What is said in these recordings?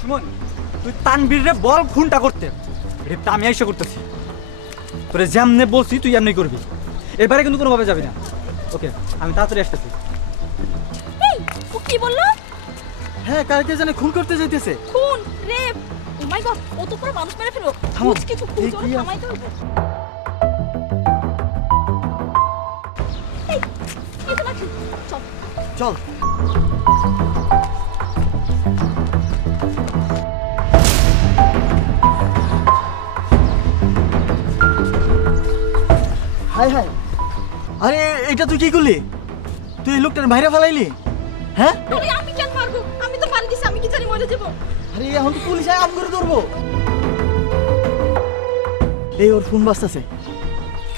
সুমন, তুই তানবীরে বল খুনটা করতে, রেপটা আমি এসে করতেছি। তোরে যেমনে বলছি তুই এমনি করবি, এবারে কিন্তু কোনোভাবে যাবি না। ওকে, আমি তাড়াতাড়ি আসতেছি। এই ও কি বললো? হ্যাঁ, কালকে জানে খুন করতে যাইতেছে। খুন, রেপ, ও মাই গড, ও তো পুরো মানুষ মেরে ফেলো। থামো। কিছু খুঁজো, থামাইতে হবে। এই এটা নাকি? চল চল। হাই হাই, আরে এটা তুই কি করলি? তুই এই লোকটার বাইরে ফেলাইলি? হ্যাঁ, আরে আমি কেন মারবো? আমি তো মারি দিছি, আমি কি জানি মরে যাব। আরে এখন তো পুলিশ আম করে ধরবো। এই ওর ফোন বাজতেছে,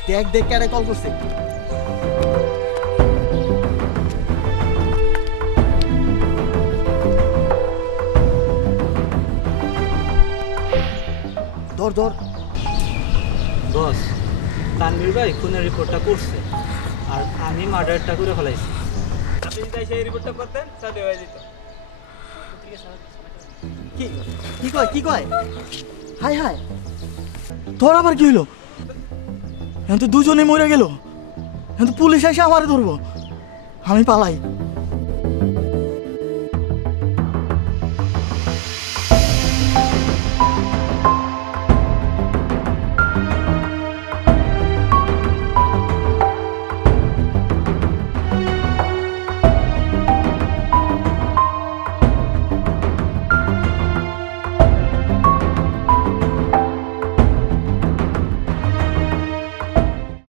দেখ দেখ কারে কল করছে। ধর ধর। বস, তানভীর ভাই খুনের রিপোর্টটা করছে আর আমি মার্ডারটা করে ফেলাইছি। আপনি যদি সেই রিপোর্টটা করতেন তাহলে হয়ে যেত। কি কি কয় কি কয়? হাই হাই, তোর আবার কি হইলো? এখন তো দুজনে মরে গেল, এখন তো পুলিশ এসে আমারে ধরবো। আমি পালাই।